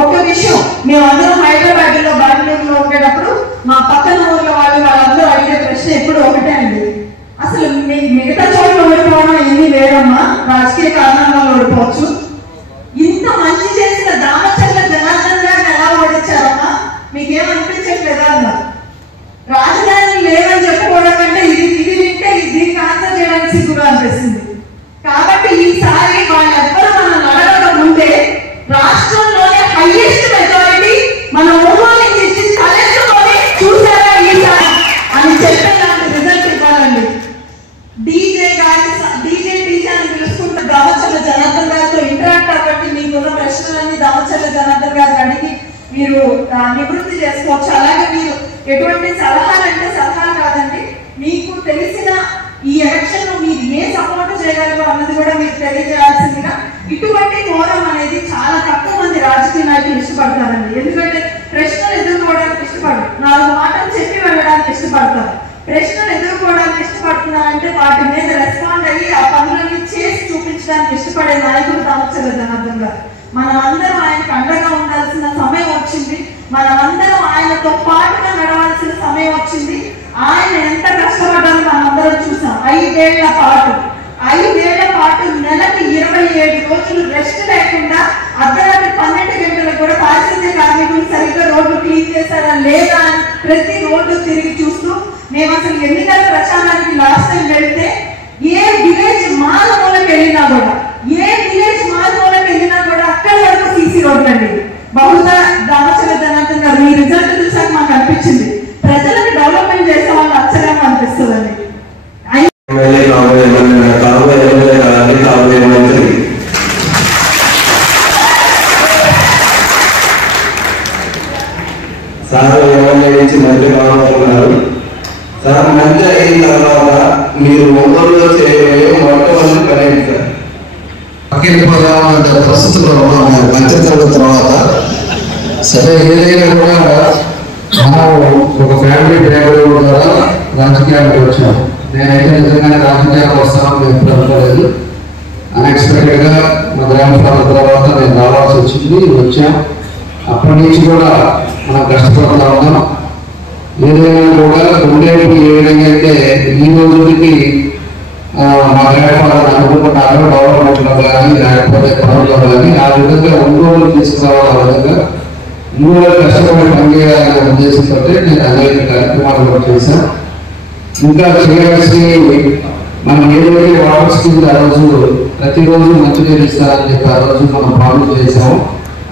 ఒక్క విషయం, మేమందరం హైదరాబాద్ లో బెంగళూరులో ఉండేటప్పుడు మా పక్కన ఊర్లో వాళ్ళందరూ అడిగే ప్రశ్న ఎప్పుడు ఒకటే అండి, అసలు మిగతా చోట్ల ఓడిపోవడం ఎన్ని వేరమ్మా, రాజకీయ కారణాల వల్ల ఓడిపోవచ్చు, ఇంత మంచి చేసిన దామచర్ల జనార్దన్ గారిని ఎలా ఓడించారమ్మా, మీకేమనిపించట్లేదా అన్నారు. రాజధాని లేవని చెప్పుకోవడం కంటే ఇది వింటే దీనికి ఆన్సర్ చేయడానికి సిగ్గుగా అనిపిస్తుంది. కాబట్టి ఈసారి వాళ్ళెవ్వరూ మనం అడగక ముందే రాష్ట్రంలోనే హైయెస్ట్ మెజారిటీ మన ఒంగోలు ఇచ్చి తలెత్తుకొని చూసారా ఈసారి అని చెప్పేలాంటి రిజల్ట్ ఇవ్వాలండి. డీజే అని పిలుచుకుంటే దామచర్ల జనార్దన్ గారితో ఇంటరాక్ట్ అవ్వండి. మీకున్న ప్రశ్నలన్నీ దామచర్ల జనార్దన్ గారిని అడిగి మీరు నివృత్తి చేసుకోవచ్చు. అలాగే మీరు ఎటువంటి సలహాలు అంటే సలహాలు కాదండి, మీకు తెలిసిన ఈ ఎలక్షన్ లో మీరు ఏ సపోర్ట్ చేయగలరు అన్నది కూడా మీరు తెలియజేయాల్సిందిగా. ఇటువంటి ఫోరం అనేది చాలా తక్కువ మంది రాజకీయ నాయకులు ఇష్టపడతారండి. ఎందుకంటే ప్రశ్నలు ఎదుర్కోవడానికి ఇష్టపడరు, 4 మాటలు చెప్పి వెళ్ళడానికి ఇష్టపడతారు. ప్రశ్నలు ఎదుర్కోవడానికి ఇష్టపడుతున్నారంటే వాటి మీద రెస్పాండ్ అయ్యి ఆ పనులన్నీ చేసి చూపించడానికి ఇష్టపడే నాయకులు దామచర్ల జనార్దన్ గారు. మనమందరం ఆయనకు అండగా ఉండాల్సిన సమయం వచ్చింది. మనమందరం ఆయనతో పాటుగా నడవాల్సిన సమయం వచ్చింది. ఆయన ఎంత కష్టపడ్డారో మనందరం చూసాం. 5 ఏళ్ల పాటు నెలకి 27 రోజులు రెస్ట్ లేకుండా అర్ధరాత్రి 12 గంటలకు కూడా పారిశుద్ధ్య కార్మికులు సరిగ్గా రోడ్లు క్లీన్ చేశారా లేదా అని ప్రతి రోడ్డు తిరిగి చూస్తూ, మేము అసలు ఎన్నికల ప్రచారానికి లాస్ట్ టైం వెళ్తే ఏ విలేజ్ మారుమూలకి వెళ్ళినా కూడా అక్కడి వరకు సీసీ రోడ్లు అండి. బహుశా దామచర్ల జనార్దన్ గారు ఈ రిజల్ట్ చూసాక మాకు అనిపించింది, ప్రజలకు డెవలప్మెంట్ చేసే వాళ్ళు అచ్చరంగా అనిపిస్తుందండి. సార్ ఎమ్మెల్యే నుంచి మంత్రి కావాలనుకున్నారు. సార్ మంత్రి అయిన తర్వాత మీరు ఒంగోలులో చేయబోయే మొట్టమొదటి పని ఏంటి సార్? పక్కెళ్ళిపోదామంటే పరిస్థితుల్లో మంత్రి తర్వాత సరే ఏదైనా కూడా మనం ఒక ఫ్యామిలీ బ్యాక్గ్రౌండ్ ద్వారా రాజకీయాలకు వచ్చాము. నేనైతే నిజంగానే రాజకీయాలకు వస్తానని ఎప్పుడు అనుకోలేదు. అన్ఎక్స్పెక్టెడ్ గా మా గ్రామ సభ తర్వాత నేను రావాల్సి వచ్చింది, వచ్చాం. అప్పటి నుంచి కూడా మనం కష్టపడుతూ ఉన్నాం. ఏదైనా కూడా ఉండేవి ఏ విధంగా అయితే ఈ రోజుకి మా గ్రామ అనుకుంటున్నారు డెవలప్మెంట్ లో కానీ లేకపోతే పనుల్లో కానీ ఆ విధంగా ఒంగోలు తీసుకురావాలి. ఆ విధంగా ఒంగోలు కష్టపడి పనిచేయాలనే ఉద్దేశంతో నేను అనేక కార్యక్రమాలు కూడా చేశాను. ఇంకా చేయాల్సి మనం ఏదైతే వాటర్ స్కీమ్ ఆ రోజు ప్రతిరోజు మంచినీరు ఇస్తారని చెప్పి ఆ రోజు మనం ప్రామిస్ చేసాము.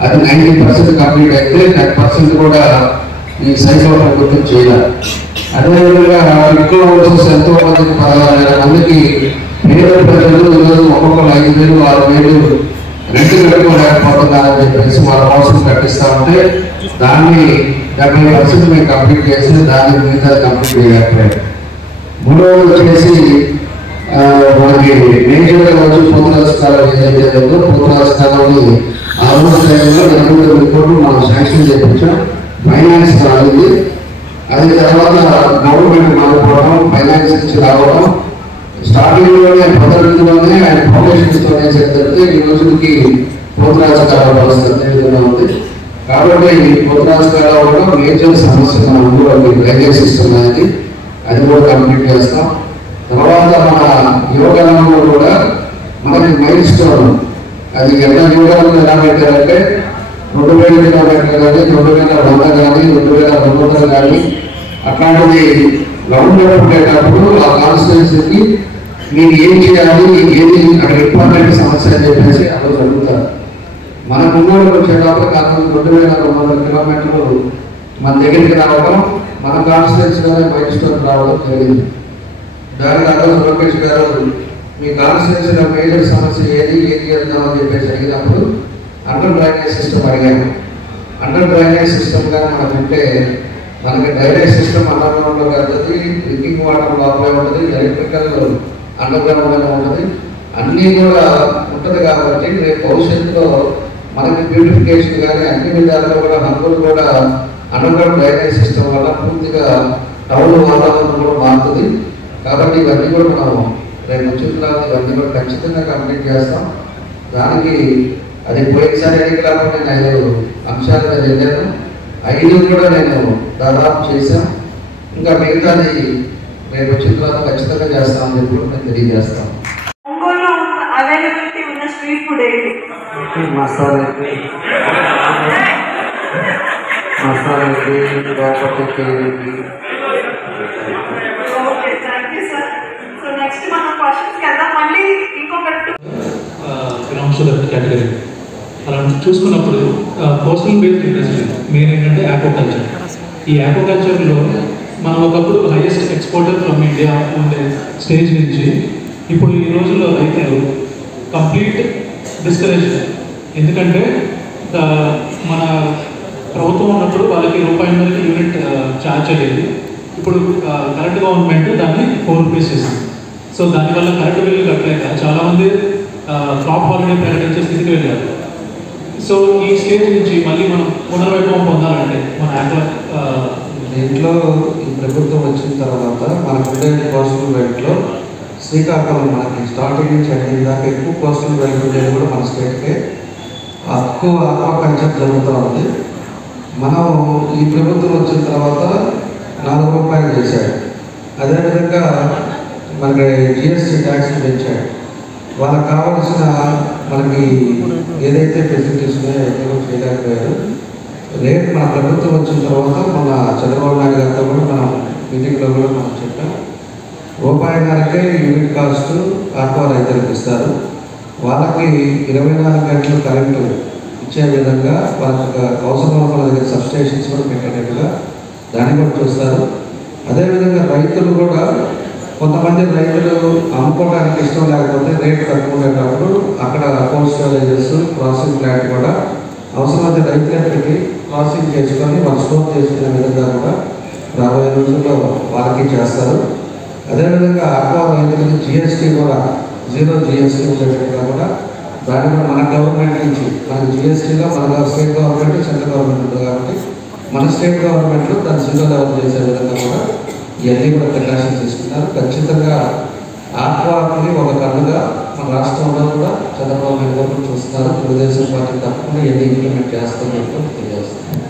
అది 90% కంప్లీట్ అయితే 10% కూడా ఈ సైట్లో ప్రభుత్వం చేయాలి. అదేవిధంగా ఎక్కువ వర్సెస్ ఎంతో మందికి 16,000 మందికి పేద ప్రజలు ఈరోజు ఒక్కొక్కరు 5,000 6,000 రెంట్ కట్టుకోలేకపోతున్నారని చెప్పేసి వాళ్ళ కోసం కట్టిస్తా ఉంటే దాన్ని 70% మేము కంప్లీట్ చేసి దాన్ని మిగతా కంప్లీట్ చేయలేకపోయాం. మూడవది వచ్చేసి మనకి మేజర్గా వచ్చి పోతురాజకాలం ఏదైతే ఉందో పోతురాజకాలంలో ఆ రోజు టైంలో 200 కోట్లు మనం శాంక్షన్ చేయించాం. ఫైనాన్స్ రాలేదు. అది తర్వాత గవర్నమెంట్ మారిపోవడం, ఫైనాన్స్ నుంచి రావడం, స్టార్టింగ్ లోనే మొదటిలోనే ఆయన ఫౌండేషన్స్ తోనే ఈ రోజుకి పోతురాజకాల పరిస్థితి విధంగా ఉంది. కాబట్టి పోతురాజకాల కూడా మేజర్ సమస్య మన ఊళ్ళో డ్రైనేజ్ సిస్టమ్ అనేది అది కూడా కంప్లీట్ చేస్తాం. తర్వాత మన యువకాలంలో కూడా మనకి మైల్ స్టోన్ అది ఎంత యువకాలంలో ఎలా పెట్టారంటే 2,000 కిలోమీటర్లు కానీ 2,100 కానీ 2,200 కానీ అట్లాంటిది గ్రౌండ్ లెవెల్ పెట్టేటప్పుడు ఆ కాన్స్టిట్యున్సీకి మీరు ఏం చేయాలి, ఏది అక్కడ ఇంపార్టెంట్ సమస్య అని చెప్పేసి ఆ రోజు అడుగుతారు. మన ముంగోళ్ళకి వచ్చేటప్పుడు కాకుండా 2,200 కిలోమీటర్లు మన దగ్గరికి రావడం, మన కాన్స్టిట్యున్సీలోనే మైల్ స్టోన్ రావడం జరిగింది. దానికి ఆ రోజు లోకేష్ గారు మీ కాన్స్టిట్యున్సీలో మేజర్ సమస్య ఏది చేద్దామని చెప్పేసి అడిగినప్పుడు అండర్ డ్రైనేజ్ సిస్టమ్ అడిగాము. అండర్ డ్రైనేజ్ సిస్టమ్ కానీ మనకు ఉంటే మనకి డ్రైనేజ్ సిస్టమ్ అండర్ గ్రౌండ్లో కలుగుతుంది, డ్రింకింగ్ వాటర్ లోపలే ఉంటుంది, ఎలక్ట్రికల్ అండర్ గ్రౌండ్లోనే ఉంటుంది, అన్నీ కూడా ఉంటుంది. కాబట్టి రేపు భవిష్యత్తులో మనకి బ్యూటిఫికేషన్ కానీ అన్ని విధాలుగా కూడా హంగులు కూడా అండర్ గ్రౌండ్ డ్రైనేజ్ సిస్టమ్ వల్ల పూర్తిగా టౌన్ వాతావరణం కూడా మారుతుంది. కాబట్టి ఇవన్నీ కూడా మనం రేపు వచ్చిన తర్వాత ఇవన్నీ కూడా ఖచ్చితంగా కంప్లీట్ చేస్తాం. దానికి అది పోయినసారి ఎన్నికలప్పుడు నేను 5 అంశాలు మీద వెళ్ళాను. 5 కూడా నేను దాదాపు చేశాం. ఇంకా మిగతాది రేపు వచ్చిన తర్వాత ఖచ్చితంగా చేస్తామని చెప్పి నేను తెలియజేస్తాను. ఒంగోలులో అవైలబిలిటీ ఉన్న స్ట్రీట్ ఫుడ్ ఏంటి? Masala okay, thank you sir. So next మనం క్వశ్చన్స్ కదా మళ్ళీ ఇంకొకటి గ్రౌండ్ షుగర్ కేటగిరీ అలాంటి చూసుకున్నప్పుడు కోస్టల్ బేస్డ్ ఇండస్ట్రీ మెయిన్ ఏంటంటే ఆక్వాకల్చర్. ఈ ఆక్వాకల్చర్లో మనం ఒకప్పుడు హైయెస్ట్ ఎక్స్పోర్టర్ ఫ్రమ్ ఇండియా ఉండే స్టేజ్ నుంచి ఇప్పుడు ఈ రోజుల్లో రైతులు కంప్లీట్ డిస్కరేజ్. ఎందుకంటే మన ప్రభుత్వం ఉన్నప్పుడు వాళ్ళకి ₹1 యూనిట్ ఛార్జ్ అయ్యేది. ఇప్పుడు కరెంట్ గవర్నమెంట్ దాన్ని 4 రూపీస్ చేసింది. సో దానివల్ల కరెంటు బిల్లు కట్టలేక చాలామంది క్రాప్ హాలిడే ప్రకటించే స్థితికి వెళ్ళారు. సో ఈ స్టేజ్ నుంచి మళ్ళీ మనం పునర్వైభవం పొందాలంటే మన దీంట్లో ఈ ప్రభుత్వం వచ్చిన తర్వాత మనకుండే కోస్టల్ బెల్ట్లో శ్రీకాకుళం మనకి స్టార్టింగ్ నుంచి అడిగిన దాకా ఎక్కువ కోస్టల్ బెల్ట్ ఉండేది కూడా మన స్టేట్కే. ఎక్కువ ఆక్వాకల్చర్ జరుగుతూ ఉంది. మనం ఈ ప్రభుత్వం వచ్చిన తర్వాత ₹4 చేశాడు. అదేవిధంగా మనకి జిఎస్టీ ట్యాక్స్ పెంచాడు. వాళ్ళకి కావాల్సిన మనకి ఏదైతే ఫెసిలిటీస్ ఉన్నాయో ఎక్కువ చేయలేకపోయారు. రేపు మన ప్రభుత్వం వచ్చిన తర్వాత మన చంద్రబాబు నాయుడు గారితో కూడా మనం మీటింగ్లో కూడా మనం చెప్పాం. ₹1 యూనిట్ కాస్ట్ ఆక్వా రైతులకు ఇస్తారు. వాళ్ళకి 24 గంటలు కరెంటు ఇచ్చే విధంగా వాళ్ళకి అవసరం వాళ్ళ దగ్గర సబ్స్టేషన్స్ కూడా పెట్టేటట్టుగా దాన్ని కూడా చూస్తారు. అదేవిధంగా రైతులు కూడా కొంతమంది రైతులు అమ్ముకోవడానికి ఇష్టం లేకపోతే రేటు తక్కువ ఉండేటప్పుడు అక్కడ కోల్డ్ స్టోరేజెస్ ప్రాసెసింగ్ ప్లాంట్ కూడా అవసరమైతే రైతులే పెట్టి ప్రాసెసింగ్ చేసుకొని వాళ్ళు స్టోర్ చేసుకునే విధంగా కూడా రాబోయే రోజుల్లో వాళ్ళకి చేస్తారు. అదేవిధంగా ఆక్వా రైతులకు జిఎస్టీ కూడా 0 GST ఉండేటట్టుగా కూడా దాన్ని కూడా మన గవర్నమెంట్ నుంచి మనకి జిఎస్టీలో మన స్టేట్ గవర్నమెంట్ సెంట్రల్ గవర్నమెంట్ ఉంటుంది కాబట్టి మన స్టేట్ గవర్నమెంట్లో దాన్ని 0 లెవెల్ చేసే విధంగా కూడా ఇవన్నీ కూడా ప్రికాషన్స్ తీసుకుంటారు. ఖచ్చితంగా ఆక్వాని ఒక కన్నుగా మన రాష్ట్రంలో కూడా చంద్రబాబు నాయుడు గారు చూస్తున్నారు. తెలుగుదేశం పార్టీ తప్పకుండా ఇవన్నీ ఇంప్లిమెంట్ చేస్తామని తెలియజేస్తారు.